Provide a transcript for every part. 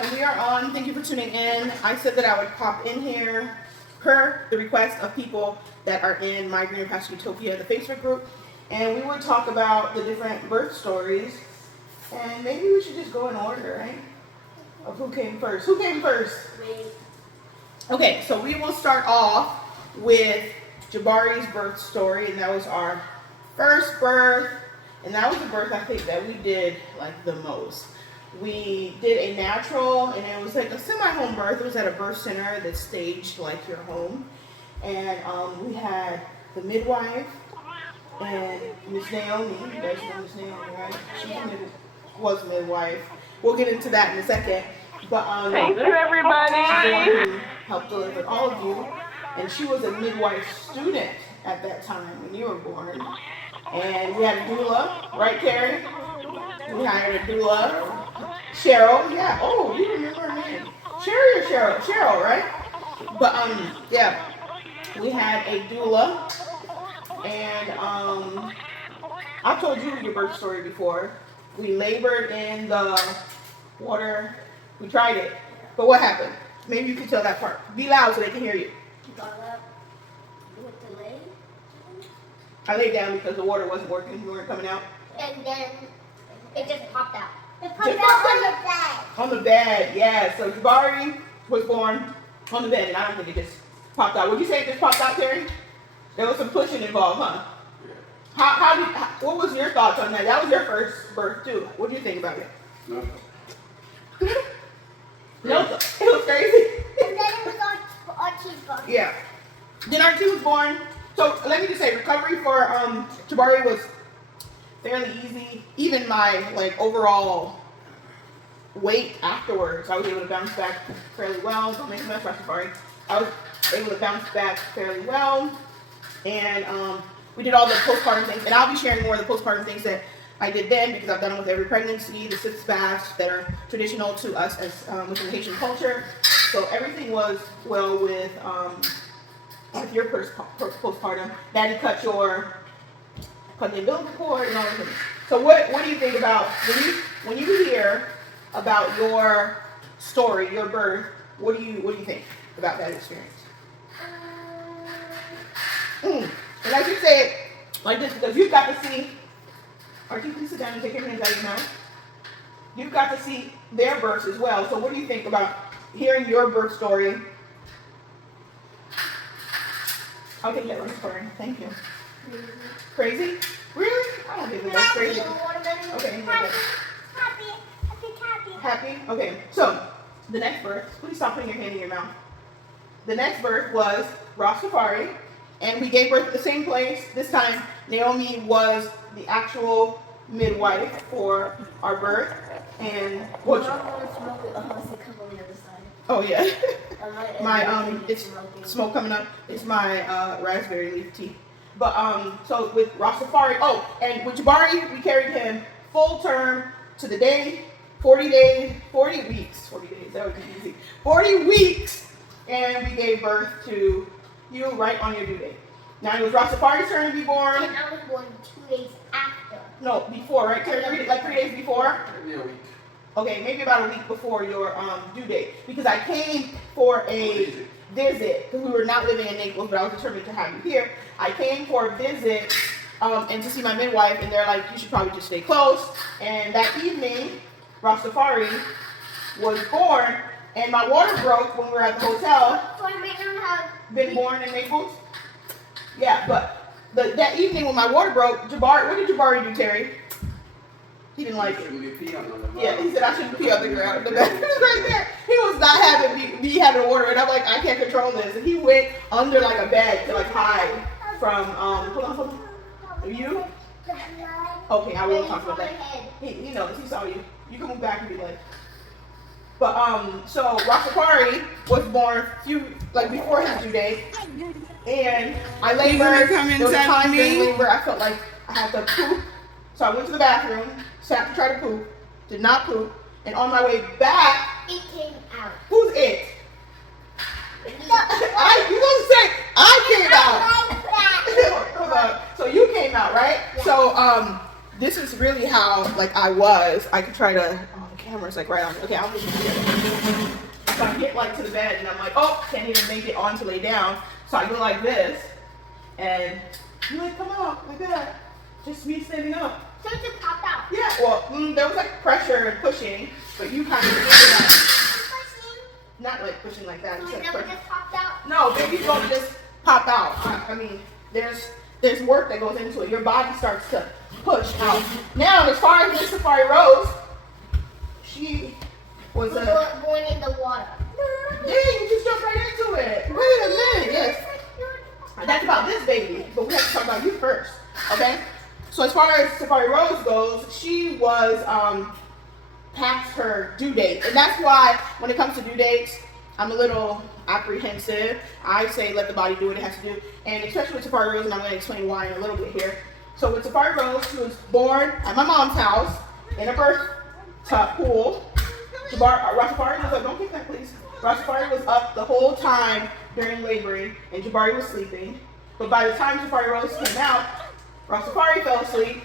And we are on. Thank you for tuning in. I said that I would pop in here per the request of people that are in my Greener Pasture Utopia, the Facebook group, and we would talk about the different birth stories. And maybe we should just go in order, right? Of who came first. Who came first? Me. Okay, so we will start off with Jabari's birth story, and that was our first birth, and that was the birth I think that we did like the most. We did a natural, and it was like a semi-home birth. It was at a birth center that's staged like your home. And we had the midwife and Miss Naomi. You guys know Miss Naomi, right? She was midwife. We'll get into that in a second. But thank you, everybody. She's the one who helped deliver all of you. And she was a midwife student at that time when you were born. And we had a doula, right, Carrie? We hired a doula. Cheryl, yeah. Oh, you remember her name. Sherry or Cheryl? Cheryl, right? But, yeah. We had a doula. And, I told you your birth story before. We labored in the water. We tried it. But what happened? Maybe you can tell that part. Be loud so they can hear you. Got up with the leg. I laid down because the water wasn't working. You weren't coming out. And then it just popped out. It popped out on the bed. On the bed, yeah. So Jabari was born on the bed, and I don't think it just popped out. Would you say it just popped out, Terry? There was some pushing involved, huh? Yeah. What was your thoughts on that? That was your first birth, too. What do you think about it? No. No, it was crazy. And then it was Archie's birth. Yeah. Then Archie was born. So let me just say, recovery for Jabari was fairly easy. Even my overall weight afterwards, I was able to bounce back fairly well. Don't make a mess, Rastafari. I was able to bounce back fairly well. And we did all the postpartum things. And I'll be sharing more of the postpartum things that I did then because I've done them with every pregnancy, the 6 baths that are traditional to us as within the Haitian culture. So everything was well with your postpartum. Daddy cut the umbilical cord and all that. So what do you think about when you hear about your story, your birth? What do you think about that experience? And I should say it like this because you've got to see. Archie, please sit down and take your hands out of your mouth. You've got to see their births as well. So what do you think about hearing your birth story? I'll take that one story. Thank you. Crazy? Really? I don't think that's crazy. Okay. Happy? Okay. So, the next birth, please stop putting your hand in your mouth. The next birth was Rastafari, and we gave birth at the same place. This time, Naomi was the actual midwife for our birth. And what? Oh yeah. It's smoke coming up. It's my raspberry leaf tea. But so with Rastafari, and with Jabari, we carried him full term to the day, 40 weeks, that would be easy. 40 weeks, and we gave birth to you right on your due date. Now it was Rastafari's turn to be born. And I was born 2 days after. No, before, right? Like 3 days before? Maybe a week. Okay, maybe about a week before your due date. Because I came for a visit, because we were not living in Naples, but I was determined to have you here. I came for a visit and to see my midwife, and they're like, you should probably just stay close. And that evening, Rastafari was born, and my water broke when we were at the hotel. So I may not have been born in Naples? Yeah, but that evening when my water broke, what did Jabari do, Terry? He didn't like it. Yeah, he said I shouldn't pee on the ground. The bed right there. He was not having me having water, and I'm like, I can't control this. And he went under like a bed to hide from hold on. You? Okay, I won't talk about that. He knows. He saw you. You can move back and be like. But so Rastafari was born before his due date, and I labored. There was a time during labor I felt like I had to poop, so I went to the bathroom, sat to try to poop, did not poop, and on my way back, it came out. Who's it? You supposed to say I came out. Hold on. So you came out, right? Yeah. So this is really how I was. I could try to. Oh, the camera's like right on. Okay, I'll move it. So I get like to the bed and I'm like, oh, can't even make it on to lay down. So I go like this, and you're like, come out like that. Just me standing up. So it just popped out. Yeah, well, there was like pressure and pushing, but you kind of did that. Not like pushing like that. So Just it like never pressure. just popped out. No, babies don't just pop out. I mean, there's work that goes into it. Your body starts to push out. Now, as far as Miss Safari Rose, she was Born in the water. yeah, you just jumped right into it. Wait a minute, yes. That's about this baby, but we have to talk about you first, okay? So as far as Safari Rose goes, she was past her due date, and that's why when it comes to due dates, I'm a little apprehensive. I say let the body do what it has to do, and especially with Safari Rose, and I'm going to explain why in a little bit here. So with Safari Rose, she was born at my mom's house in a birth tub pool. Rastafari was up, don't kick that please. Rastafari was up the whole time during laboring, and Jabari was sleeping. But by the time Safari Rose came out, Rastafari fell asleep,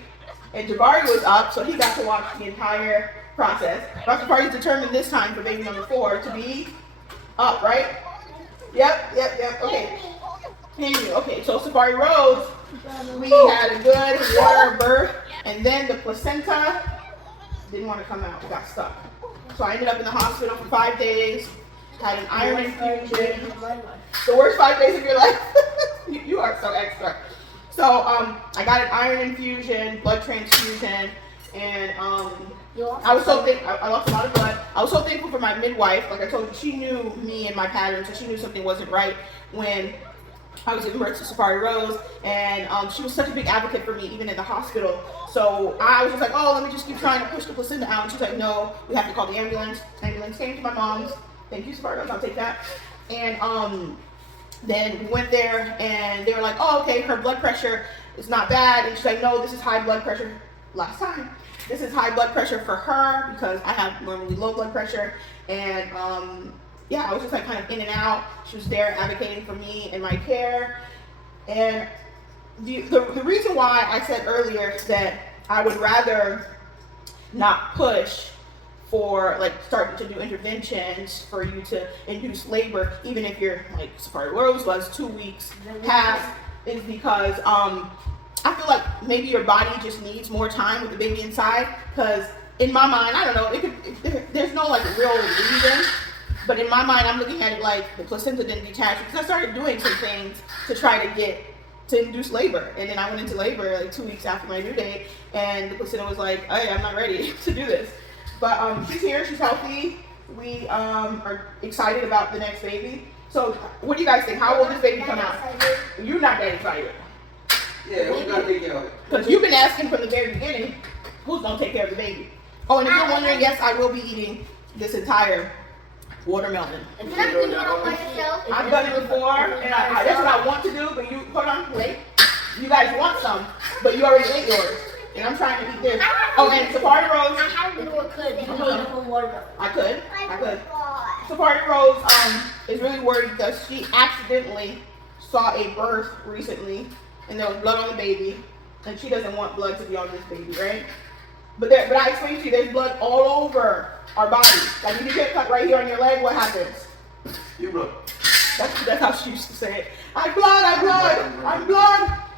and Jabari was up, so he got to watch the entire process. Rastafari's determined this time for baby number 4 to be up, right? Yep, okay. Okay, so Safari Rose, we had a good water birth, and then the placenta didn't want to come out, it got stuck. So I ended up in the hospital for 5 days, had an iron infusion. The worst 5 days of your life. You are so extra. So I got an iron infusion, blood transfusion, and I was so I lost a lot of blood. I was so thankful for my midwife. Like I told you, she knew me and my patterns, so she knew something wasn't right when I was giving birth to Safari Rose, and she was such a big advocate for me, even in the hospital. So I was just like, oh, let me just keep trying to push the placenta out. And she's like, no, we have to call the ambulance. Ambulance came to my mom's. Thank you, Safari Rose, I'll take that. And then we went there, and they were like, oh, okay, her blood pressure is not bad. And she's like, no, this is high blood pressure. Last time. This is high blood pressure for her because I have normally low blood pressure. And yeah, I was just like kind of in and out. She was there advocating for me and my care. And the reason why I said earlier that I would rather not push for like starting to do interventions for you to induce labor, even if you're like Safari Rose was 2 weeks past, is because I feel like maybe your body just needs more time with the baby inside. Because in my mind, I don't know, there's no like real reason, but in my mind, I'm looking at it like the placenta didn't detach because I started doing some things to try to induce labor, and then I went into labor like 2 weeks after my due date, and the placenta was like, hey, I'm not ready to do this. But she's here, she's healthy. We are excited about the next baby. So what do you guys think? How will this baby come out? You're not that excited. Yeah, we're gonna take care of it. Because you've been asking from the very beginning, who's gonna take care of the baby? Oh, and if you're wondering, yes, I will be eating this entire watermelon. You're not doing it all by yourself. I've done it before, and that's what I want to do, but you, hold on, wait. You guys want some, but you already ate yours. And I'm trying to eat this. Oh, and Safari Rose. I had to do it good. You can eat it from watermelon. I could. Safari Rose is really worried because she accidentally saw a birth recently, and there was blood on the baby, and she doesn't want blood to be on this baby, right? But I explained to you, there's blood all over our body. Like if you get cut right here on your leg, what happens? You blood. That's how she used to say it. I'm blood.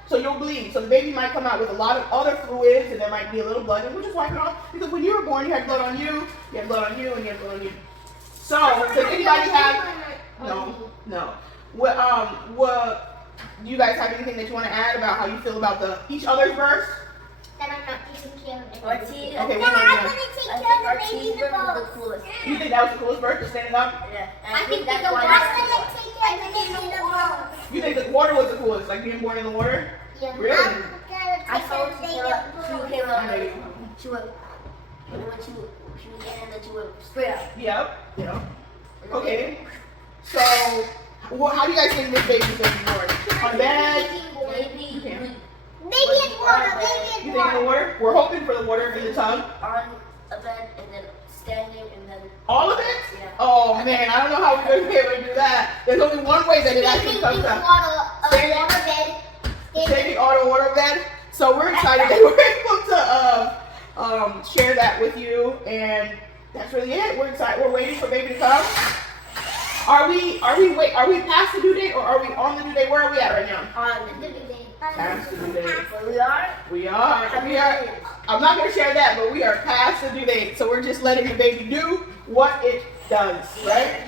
So you'll bleed. So the baby might come out with a lot of other fluids, and there might be a little blood, and we'll just wipe it off. Because when you were born, you had blood on you, you had blood on you, and you had blood on you. So does anybody have? No. What? Do you guys have anything that you want to add about how you feel about each other's birth? That I'm not taking care of it. Okay, I'm what gonna about take care of the baby the most. you think that was the coolest birth, just standing up? Yeah. I think that's why I'm gonna take care of the baby the most. You think the water was the coolest, like being born in the water? Yeah. Really? I'm gonna I take saw care of the she baby came the out I know you. she went and when she was in and then she went straight up. Yep. Okay. So, how do you guys think this baby's gonna be born? On bed? Maybe Okay. Baby in water, baby You in think in the water. water? We're hoping for the water in the tub. on a bed and then standing and then All of it? Yeah. Oh man, I don't know how we're going to be able to do that. There's only one way that it actually Baby in comes out. water, Standing- water bed. Standing auto water bed. So we're excited that we're able to share that with you, and that's really it. We're excited. We're waiting for baby to come. Are we past the due date or are we on the due date? Where are we at right now? On the due date. Past the due date. We are. We are. I'm not gonna share that, but we are past the due date. So we're just letting the baby do what it does, right?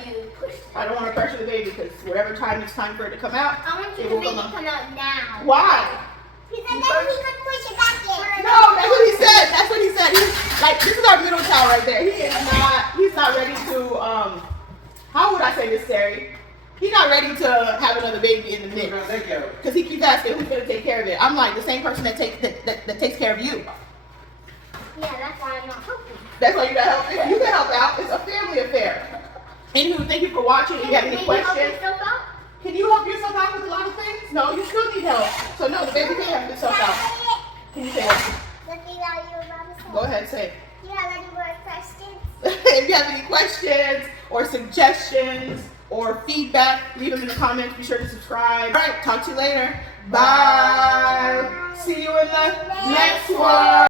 I don't want to pressure the baby because whatever time it's time for it to come out, I want you it to will make it come out. come out now. Why? Because then he could push it back in. No, that's what he said. That's what he said. He's like, this is our middle child right there. He's not ready to, how would I say this, Terry? He's not ready to have another baby in the mix. Because he keeps asking who's going to take care of it. I'm like the same person that takes care of you. Yeah, that's why I'm not helping. That's why you got to help. You can help out. It's a family affair. Anywho, thank you for watching. If you have any questions, can you help yourself out with a lot of things? No, you still need help. So no, the baby can't help himself out. Can you say what? The thing that you were about to say. Go ahead, say it. Do you have any more questions? If you have any questions or suggestions or feedback, leave them in the comments. Be sure to subscribe. All right, talk to you later. Bye. See you in the next one.